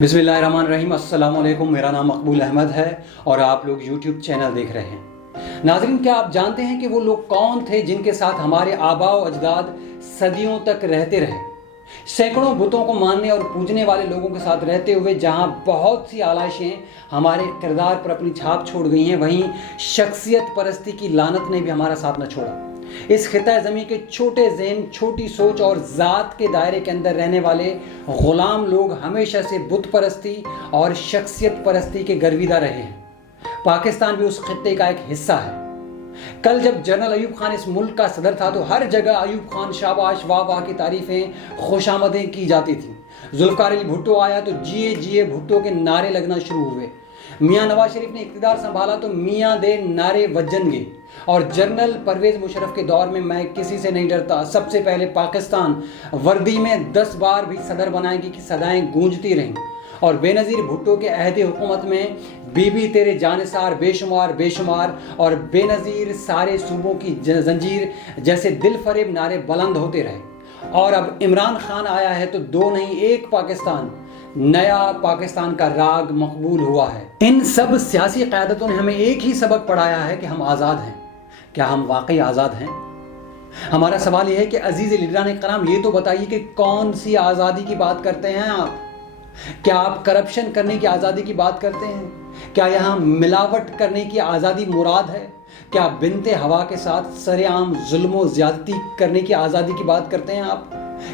बिस्मिल्लाहिर्रहमानिर्रहीम। अस्सलाम वालेकुम। मेरा नाम मकबूल अहमद है और आप लोग यूट्यूब चैनल देख रहे हैं। नाज़रीन, क्या आप जानते हैं कि वो लोग कौन थे जिनके साथ हमारे आबा व अजदाद सदियों तक रहते रहे? सैकड़ों बुतों को मानने और पूजने वाले लोगों के साथ रहते हुए जहां बहुत सी आलाइशें हमारे किरदार पर अपनी छाप छोड़ गई हैं, वहीं शख्सियत परस्ती की लानत ने भी हमारा साथ न छोड़ा। इस खिता ज़मीं के छोटे ज़हन, छोटी सोच और ज़ात के दायरे के अंदर रहने वाले ग़ुलाम लोग हमेशा से बुत परस्ती और शख्सियत परस्ती के गर्विदा रहे हैं। पाकिस्तान भी उस खित्ते का एक हिस्सा है। कल जब जनरल अयूब खान इस मुल्क का सदर था तो हर जगह अयूब खान शाबाश वाह वाह की तारीफ़ें, खुशामदें की जाती थी। जुल्फ़िकार अली भुट्टो आया तो जिए जिए भुट्टो के नारे लगना शुरू हुए। मियाँ नवाज शरीफ ने इक़्तिदार संभाला तो मियाँ दे नारे वज्जनगे। और जनरल परवेज़ मुशर्रफ के दौर में मैं किसी से नहीं डरता, सबसे पहले पाकिस्तान वर्दी में 10 बार भी सदर बनाएगी की सदाएं गूंजती रहीं। और बेनज़ीर भुट्टो के अहद हुकूमत में बीबी तेरे जानिसार बेशुमार बेशुमार और बेनज़ीर सारे सूबों की जंजीर जैसे दिल फरेब नारे बुलंद होते रहे। और अब इमरान खान आया है तो दो नहीं एक पाकिस्तान, नया पाकिस्तान का राग मकबूल हुआ है। इन सब सियासी क़यादतों ने हमें एक ही सबक पढ़ाया है कि हम आज़ाद हैं। क्या हम वाकई आज़ाद हैं? हमारा सवाल यह है कि अजीज़ लीडरान कराम, ये तो बताइए कि कौन सी आज़ादी की बात करते हैं आप? क्या आप करप्शन करने की आज़ादी की बात करते हैं? क्या यहाँ मिलावट करने की आज़ादी मुराद है? क्या बिनते हवा के साथ सरेआम जुल्म व ज़्यादती करने की आज़ादी की बात करते हैं आप?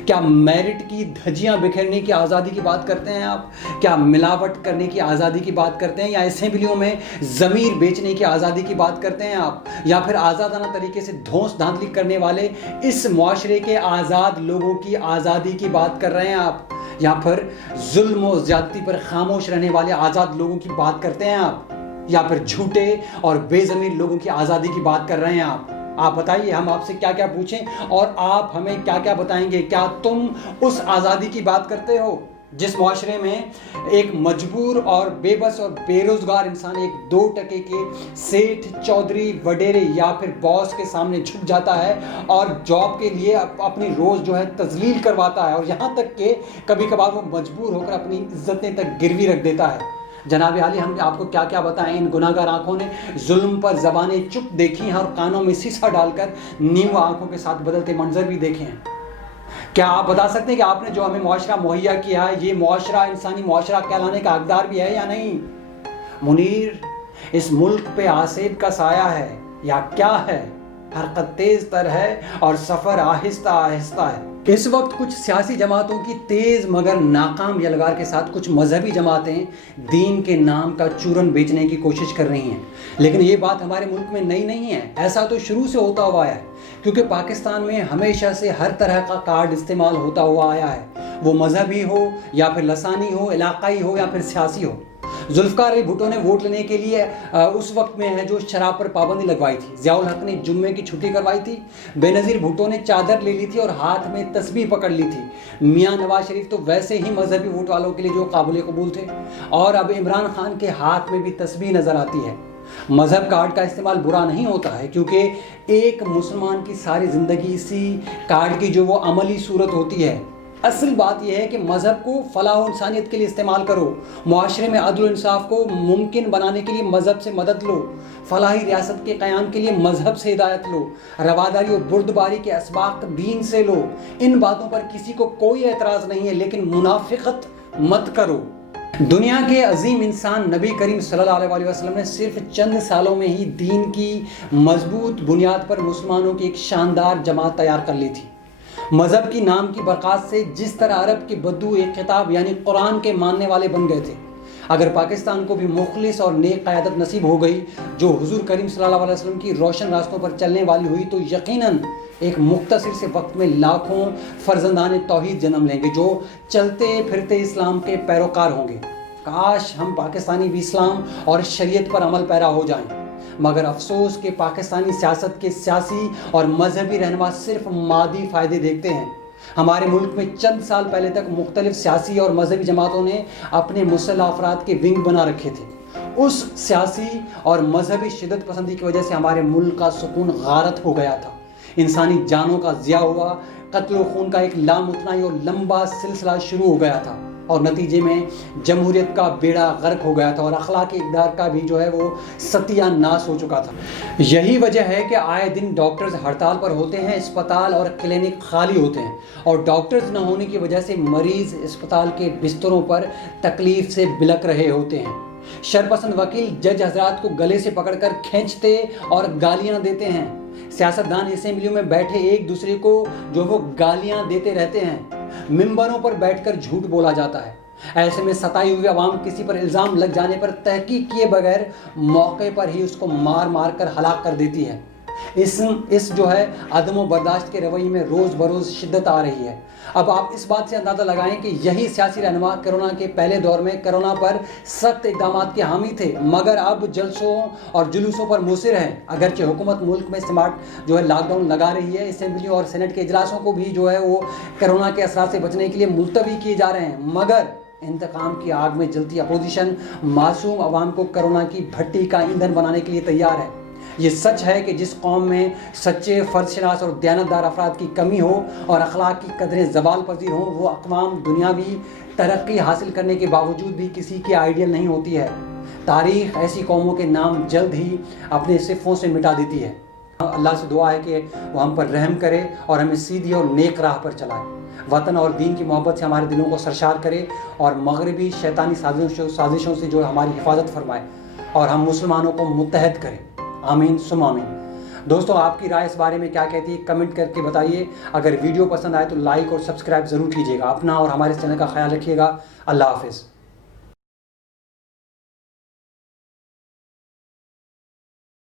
क्या मेरिट की धज्जियां बिखेरने की आज़ादी की बात करते हैं आप? क्या मिलावट करने की आज़ादी की बात करते हैं? या असेंबलियों में ज़मीर बेचने की आज़ादी की बात करते हैं आप? या फिर आज़ादाना तरीके से धौंस धांधली करने वाले इस मुआशरे के आज़ाद लोगों की आज़ादी की बात कर रहे हैं आप? या फिर जुल्म और ज़्यादती पर खामोश रहने वाले आज़ाद लोगों की बात करते हैं आप? या फिर झूठे और बेज़मीर लोगों की आज़ादी की बात कर रहे हैं आप? आप बताइए, हम आपसे क्या क्या पूछें और आप हमें क्या क्या बताएंगे? क्या तुम उस आज़ादी की बात करते हो जिस मुआशरे में एक मजबूर और बेबस और बेरोज़गार इंसान एक 2 टके के सेठ, चौधरी, वडेरे या फिर बॉस के सामने झुक जाता है और जॉब के लिए अपनी रोज़ जो है तजलील करवाता है, और यहाँ तक कि कभी कभार वो मजबूर होकर अपनी इज्जतें तक गिरवी रख देता है? जनाब आली, हम आपको क्या क्या बताएं? इन गुनाहगार आंखों ने जुल्म पर ज़बानें चुप देखी हैं और कानों में शीशा डालकर नीम आंखों के साथ बदलते मंजर भी देखे हैं। क्या आप बता सकते हैं कि आपने जो हमें मुआशरा मुहैया किया है, ये मुआशरा इंसानी मुआशरा कहलाने का हकदार भी है या नहीं? मुनीर, इस मुल्क पे आसेब का साया है या क्या है? हरकत तेज तर है और सफ़र आहिस्ता आहिस्ता है। इस वक्त कुछ सियासी जमातों की तेज़ मगर नाकाम यलगार के साथ कुछ मजहबी जमातें दीन के नाम का चूरन बेचने की कोशिश कर रही हैं। लेकिन ये बात हमारे मुल्क में नई नहीं है, ऐसा तो शुरू से होता हुआ है, क्योंकि पाकिस्तान में हमेशा से हर तरह का कार्ड इस्तेमाल होता हुआ आया है, वो मजहबी हो या फिर लसानी हो, इलाकाई हो या फिर सियासी हो। जुल्फ़िकार अली भुट्टो ने वोट लेने के लिए उस वक्त में है जो शराब पर पाबंदी लगवाई थी। ज़ियाउल हक ने जुम्मे की छुट्टी करवाई थी। बेनज़ीर भुट्टो ने चादर ले ली थी और हाथ में तस्बीह पकड़ ली थी। मियाँ नवाज शरीफ तो वैसे ही मजहबी वोट वालों के लिए जो काबिल कबूल थे, और अब इमरान खान के हाथ में भी तस्बीह नज़र आती है। मज़हब कार्ड का इस्तेमाल बुरा नहीं होता है, क्योंकि एक मुसलमान की सारी ज़िंदगी इसी कार्ड की जो वो अमली सूरत होती है। असल बात यह है कि मज़हब को फलाह व इंसानियत के लिए इस्तेमाल करो, मुआशरे में अदल इंसाफ को मुमकिन बनाने के लिए मज़हब से मदद लो, फलाही रियासत के क़याम के लिए मज़हब से हिदायत लो, रवादारी और बुर्दबारी के असबाक दीन से लो। इन बातों पर किसी को कोई एतराज़ नहीं है, लेकिन मुनाफिकत मत करो। दुनिया के अजीम इंसान नबी करीम सल्लल्लाहु अलैहि वसल्लम ने सिर्फ चंद सालों में ही दीन की मजबूत बुनियाद पर मुसलमानों की एक शानदार जमात तैयार कर ली थी। मज़हब की नाम की बरक़ात से जिस तरह अरब के बद्दू एक खिताब यानी कुरान के मानने वाले बन गए थे, अगर पाकिस्तान को भी मुखलिस और नेक क़यादत नसीब हो गई जो हुज़ूर करीम सल्लल्लाहु अलैहि वसल्लम की रोशन रास्तों पर चलने वाली हुई, तो यकीनन एक मुख्तसर से वक्त में लाखों फर्जंदान तौहीद जन्म लेंगे जो चलते फिरते इस्लाम के पैरोकार होंगे। काश हम पाकिस्तानी भी इस्लाम और शरीयत पर अमल पैरा हो जाएं, मगर अफसोस कि पाकिस्तानी सियासत के सियासी और मजहबी रहनुमा सिर्फ मादी फ़ायदे देखते हैं। हमारे मुल्क में चंद साल पहले तक मुख्तलिफ सियासी और मजहबी जमातों ने अपने मुसल्लह अफराद के विंग बना रखे थे। उस सियासी और मजहबी शिद्दत पसंदी की वजह से हमारे मुल्क का सुकून गारत हो गया था। इंसानी जानों का ज़िया हुआ, कत्ल खून का एक लामुतनाई और लंबा सिलसिला शुरू हो गया था। और नतीजे में जमहूरियत का बेड़ा गर्क हो गया था और अखलाकी इक़्तिदार का भी जो है वो सत्यानाश हो चुका था। यही वजह है कि आए दिन डॉक्टर्स हड़ताल पर होते हैं, अस्पताल और क्लिनिक खाली होते हैं और डॉक्टर्स न होने की वजह से मरीज़ अस्पताल के बिस्तरों पर तकलीफ़ से बिलक रहे होते हैं। शरपसंद वकील जज हजरात को गले से पकड़कर खींचते और गालियां देते हैं। सियासतदान असेंबलियों में बैठे एक दूसरे को जो वो गालियां देते रहते हैं। मिंबरों पर बैठकर झूठ बोला जाता है। ऐसे में सताई हुई आवाम किसी पर इल्ज़ाम लग जाने पर तहकीक किए बगैर मौके पर ही उसको मार मार कर हलाक कर देती है। इस जो है अदम बर्दाश्त के रवैये में रोज़ बरोज़ शिद्दत आ रही है। अब आप इस बात से अंदाज़ा लगाएं कि यही सियासी रहनुमा कोरोना के पहले दौर में कोरोना पर सख्त इक़दाम के हामी थे, मगर अब जलसों और जुलूसों पर मुसिर हैं। अगरचे हुकूमत मुल्क में स्मार्ट जो है लॉकडाउन लगा रही है, असेंबली और सेनेट के इजलासों को भी जो है वो कोरोना के असरात से बचने के लिए मुलतवी किए जा रहे हैं, मगर इंतकाम की आग में जलती अपोजिशन मासूम अवाम को कोरोना की भट्टी का ईंधन बनाने के लिए तैयार है। ये सच है कि जिस कौम में सच्चे फ़र्ज़शनास और दयानतदार अफराद की कमी हो और अखलाक की कदरें ज़वाल पज़ीर हों, वो अक़वाम दुनियावी तरक्की हासिल करने के बावजूद भी किसी की आइडियल नहीं होती है। तारीख़ ऐसी कौमों के नाम जल्द ही अपने सिफ़ों से मिटा देती है। अल्लाह से दुआ है कि वो हम पर रहम करे और हमें सीधी और नेक राह पर चलाए, वतन और दीन की मोहब्बत से हमारे दिलों को सरशार करे और मगरबी शैतानी साजिशों से जो हमारी हिफाजत फरमाए और हम मुसलमानों को मुत्तहद करें। आमीन सुम आमीन। दोस्तों, आपकी राय इस बारे में क्या कहती है कमेंट करके बताइए। अगर वीडियो पसंद आए तो लाइक और सब्सक्राइब ज़रूर कीजिएगा। अपना और हमारे चैनल का ख्याल रखिएगा। अल्लाह हाफ़िज़।